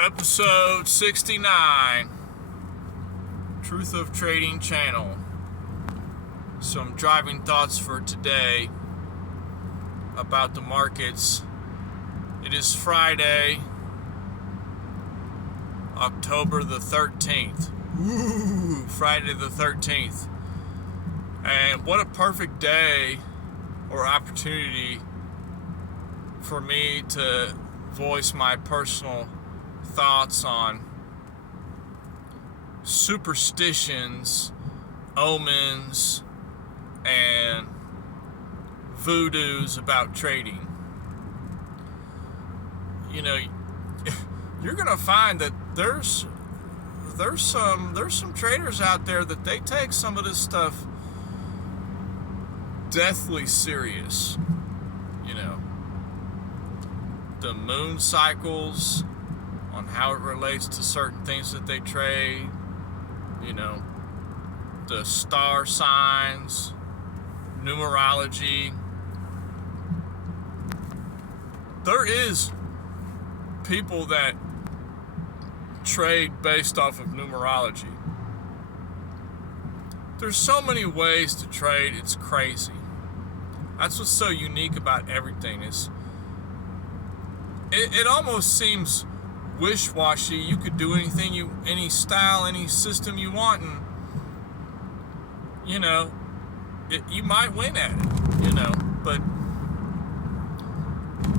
Episode 69, Truth of Trading Channel. Some driving thoughts for today about the markets. It is Friday, October the 13th. Ooh, Friday the 13th. And what a perfect day or opportunity for me to voice my personal thoughts on superstitions, omens, and voodoos about trading. You know, you're gonna find that there's some traders out there that they take some of this stuff deathly serious. You know, the moon cycles, on how it relates to certain things that they trade, you know, the star signs, numerology. There is people that trade based off of numerology. There's so many ways to trade, it's crazy. That's what's so unique about everything is it almost seems wish-washy. You could do anything any style, any system you want, and you know, you might win at it, you know. But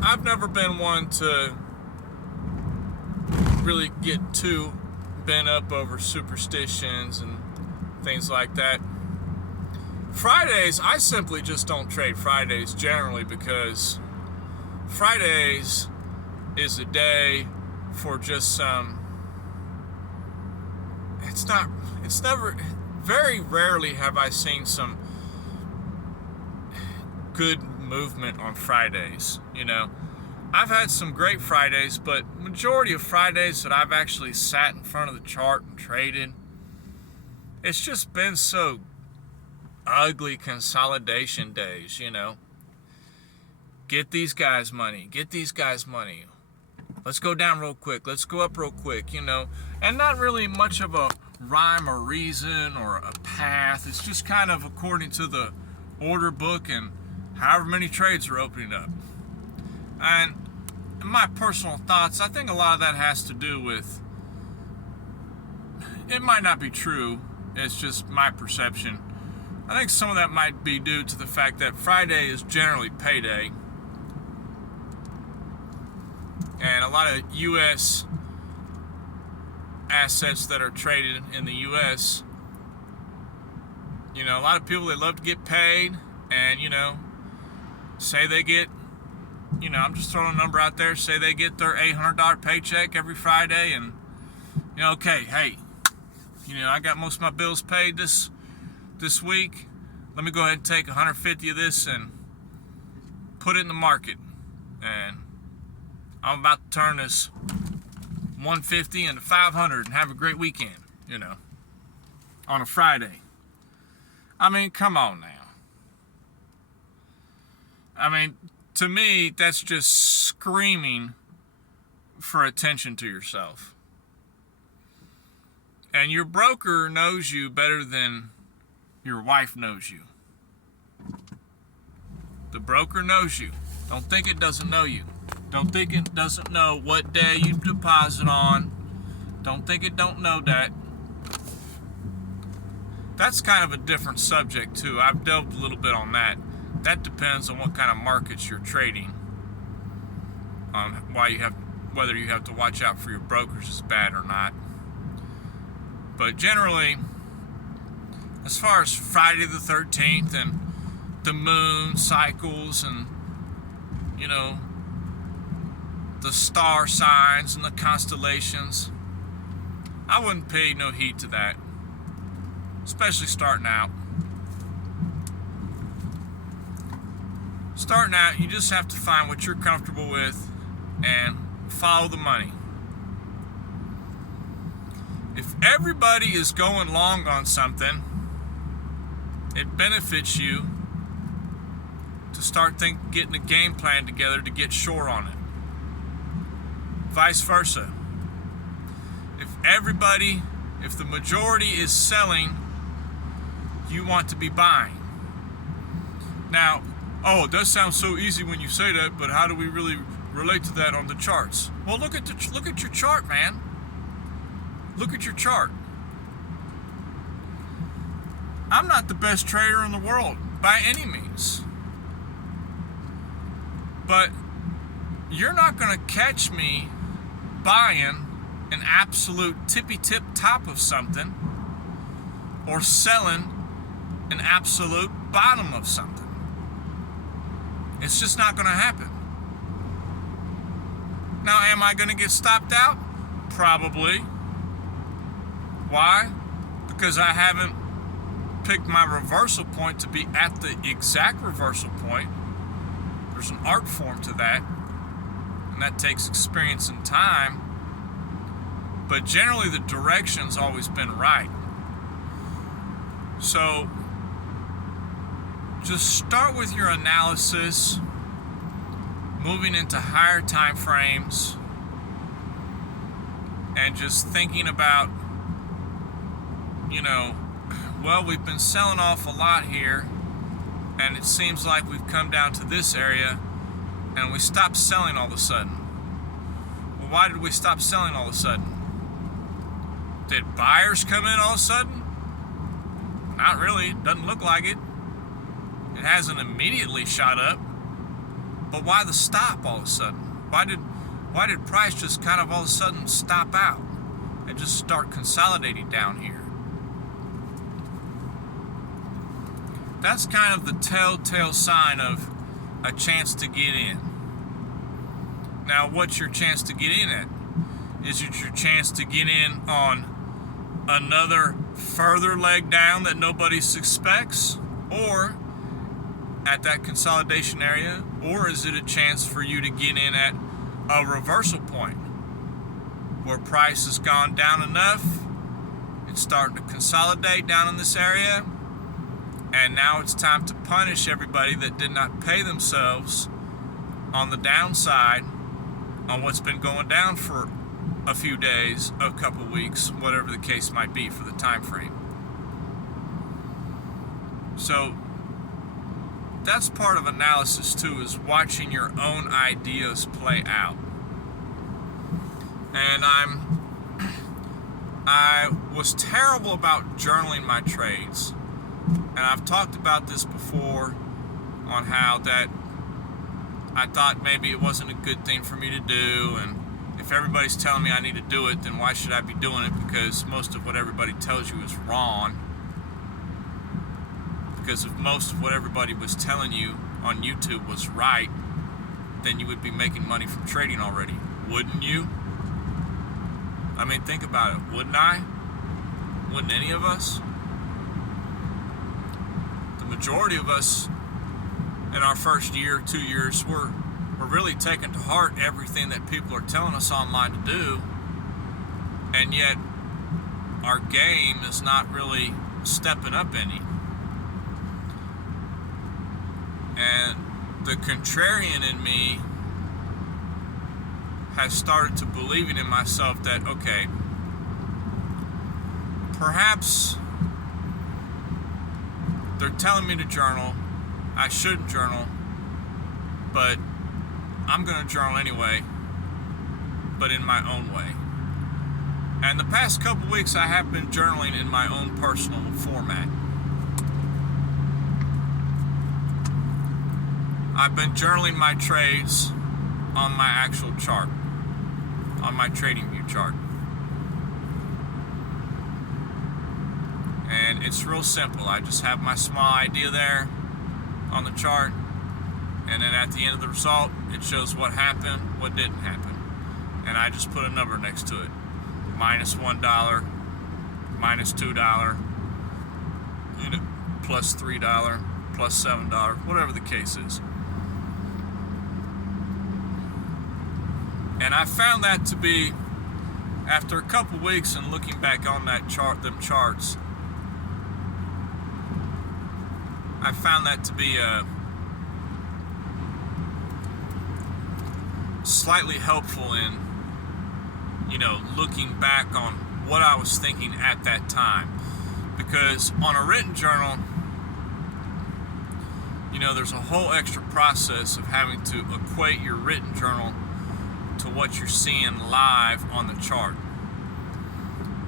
I've never been one to really get too bent up over superstitions and things like that. Fridays, I simply just don't trade Fridays generally because Fridays is a day for just very rarely have I seen some good movement on Fridays. You know, I've had some great Fridays, but majority of Fridays that I've actually sat in front of the chart and traded, it's just been so ugly consolidation days, you know. Get these guys money, let's go down real quick, let's go up real quick, you know, and not really much of a rhyme or reason or a path. It's just kind of according to the order book and however many trades are opening up. And in my personal thoughts, I think a lot of that has to do with, it might not be true, it's just my perception. I think some of that might be due to the fact that Friday is generally payday. And a lot of U.S. assets that are traded in the U.S., you know, a lot of people, they love to get paid. And, you know, say they get, you know, I'm just throwing a number out there, say they get their $800 paycheck every Friday. And, you know, okay, hey, you know, I got most of my bills paid this week. Let me go ahead and take 150 of this and put it in the market. And I'm about to turn this 150 into 500 and have a great weekend, you know, on a Friday. I mean, come on now. I mean, to me, that's just screaming for attention to yourself. And your broker knows you better than your wife knows you. The broker knows you. Don't think it doesn't know you. Don't think it doesn't know what day you deposit on. Don't think it don't know that. That's kind of a different subject too. I've delved a little bit on that. That depends on what kind of markets you're trading. On whether you have to watch out for your brokers is bad or not. But generally, as far as Friday the 13th and the moon cycles and, you know, the star signs and the constellations, I wouldn't pay no heed to that, especially starting out. Starting out, you just have to find what you're comfortable with and follow the money. If everybody is going long on something, it benefits you to start getting a game plan together to get short on it. Vice versa. everybody, if the majority is selling, you want to be buying. Now, oh, it does sound so easy when you say that, but how do we really relate to that on the charts? Well, look at your chart, man. Look at your chart. I'm not the best trader in the world by any means. But you're not going to catch me buying an absolute tippy-tip top of something or selling an absolute bottom of something. It's just not going to happen. Now, am I going to get stopped out? Probably. Why? Because I haven't picked my reversal point to be at the exact reversal point. There's an art form to that, and that takes experience and time. But generally, the direction's always been right. So, just start with your analysis, moving into higher time frames, and just thinking about, well, we've been selling off a lot here, and it seems like we've come down to this area, and we stopped selling all of a sudden. Well, why did we stop selling all of a sudden? Did buyers come in all of a sudden? Not really. It doesn't look like it. It hasn't immediately shot up. But why the stop all of a sudden? Why did price just kind of all of a sudden stop out and just start consolidating down here? That's kind of the telltale sign of a chance to get in. Now, what's your chance to get in at? Is it your chance to get in on another further leg down that nobody suspects, or at that consolidation area, or is it a chance for you to get in at a reversal point where price has gone down enough, it's starting to consolidate down in this area, and now it's time to punish everybody that did not pay themselves on the downside on what's been going down for a few days, a couple weeks, whatever the case might be for the time frame. So that's part of analysis too, is watching your own ideas play out. And I was terrible about journaling my trades. And I've talked about this before on how that I thought maybe it wasn't a good thing for me to do, and if everybody's telling me I need to do it, then why should I be doing it? Because most of what everybody tells you is wrong. Because if most of what everybody was telling you on YouTube was right, then you would be making money from trading already, wouldn't you? I mean, think about it. Wouldn't I? Wouldn't any of us? The majority of us in our first year, 2 years, we're really taking to heart everything that people are telling us online to do, and yet our game is not really stepping up any. And the contrarian in me has started to believing in myself that, okay, perhaps they're telling me to journal, I shouldn't journal, but I'm going to journal anyway, but in my own way. And the past couple weeks I have been journaling in my own personal format. I've been journaling my trades on my actual chart, on my trading view chart. And it's real simple. I just have my small idea there on the chart, and then at the end of the result, it shows what happened, what didn't happen. And I just put a number next to it. Minus $1, minus $2, plus $3, plus $7, whatever the case is. And I found that to be, after a couple weeks and looking back on that chart, them charts, I found that to be slightly helpful in, looking back on what I was thinking at that time. Because on a written journal, you know, there's a whole extra process of having to equate your written journal to what you're seeing live on the chart.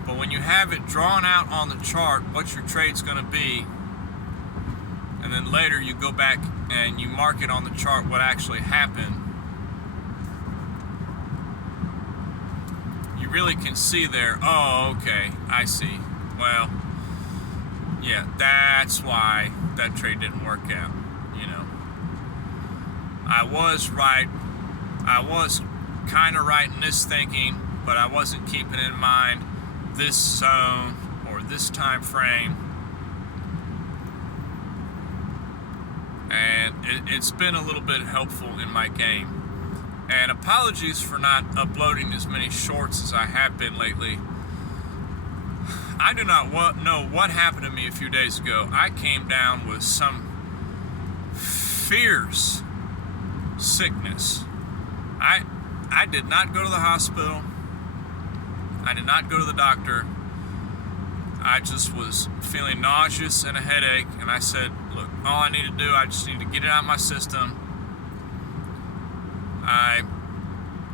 But when you have it drawn out on the chart, what your trade's going to be, and then later you go back and you mark it on the chart what actually happened, you really can see there, oh, okay, I see. Well, yeah, that's why that trade didn't work out, you know. I was right. I was kind of right in this thinking, but I wasn't keeping in mind this zone or this time frame. And it's been a little bit helpful in my game. And apologies for not uploading as many shorts as I have been lately. I do not know what happened to me a few days ago. I came down with some fierce sickness. I did not go to the hospital. I did not go to the doctor. I just was feeling nauseous and a headache, and I said, look, all I need to do, I just need to get it out of my system.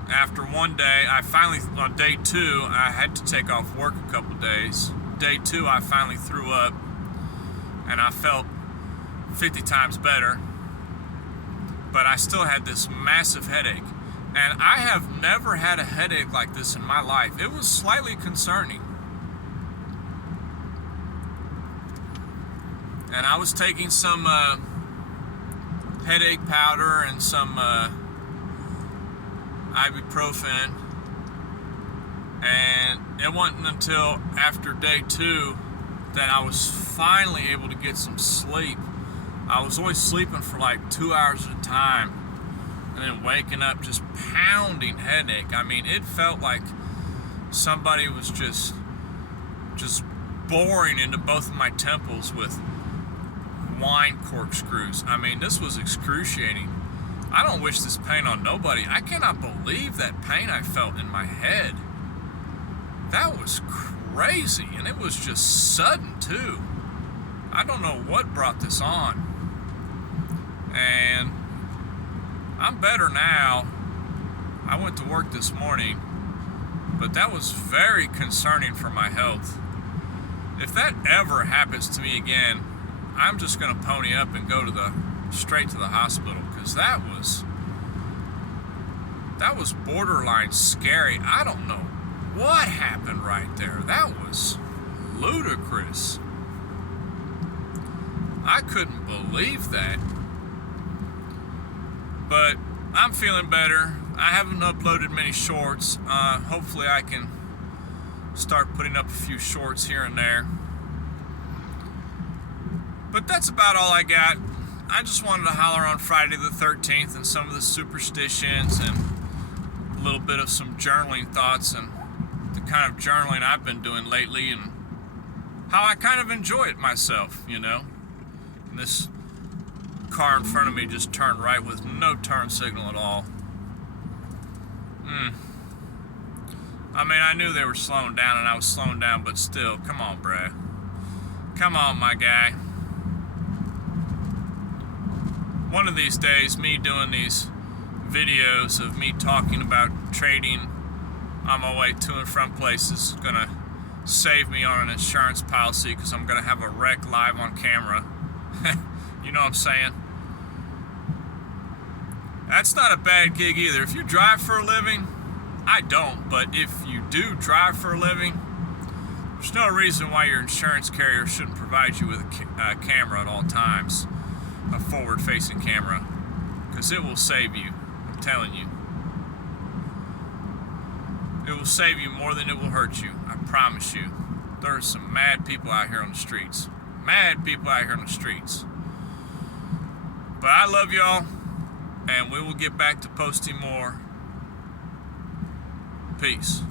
After one day, I finally, on day 2, I had to take off work a couple days. Day 2, I finally threw up, and I felt 50 times better, but I still had this massive headache. And I have never had a headache like this in my life. It was slightly concerning. And I was taking some headache powder and some ibuprofen. And it wasn't until after day 2 that I was finally able to get some sleep. I was always sleeping for like 2 hours at a time, and then waking up just pounding headache. I mean, it felt like somebody was just boring into both of my temples with wine corkscrews. I mean, this was excruciating. I don't wish this pain on nobody. I cannot believe that pain I felt in my head. That was crazy, and it was just sudden too. I don't know what brought this on. And I'm better now. I went to work this morning, but that was very concerning for my health. If that ever happens to me again, I'm just going to pony up and go straight to the hospital, because that was borderline scary. I don't know what happened right there. That was ludicrous. I couldn't believe that. But I'm feeling better. I haven't uploaded many shorts. Hopefully I can start putting up a few shorts here and there. But that's about all I got. I just wanted to holler on Friday the 13th and some of the superstitions and a little bit of some journaling thoughts and the kind of journaling I've been doing lately and how I kind of enjoy it myself, you know. And this car in front of me just turned right with no turn signal at all. I mean, I knew they were slowing down and I was slowing down, but still, come on, Brad. Come on, my guy. One of these days, me doing these videos of me talking about trading on my way to and from places is gonna save me on an insurance policy, because I'm gonna have a wreck live on camera. You know what I'm saying? That's not a bad gig either. If you drive for a living, I don't, but if you do drive for a living, there's no reason why your insurance carrier shouldn't provide you with a camera at all times, a forward-facing camera, because it will save you. I'm telling you. It will save you more than it will hurt you. I promise you. There are some mad people out here on the streets. Mad people out here on the streets. But I love y'all, and we will get back to posting more. Peace.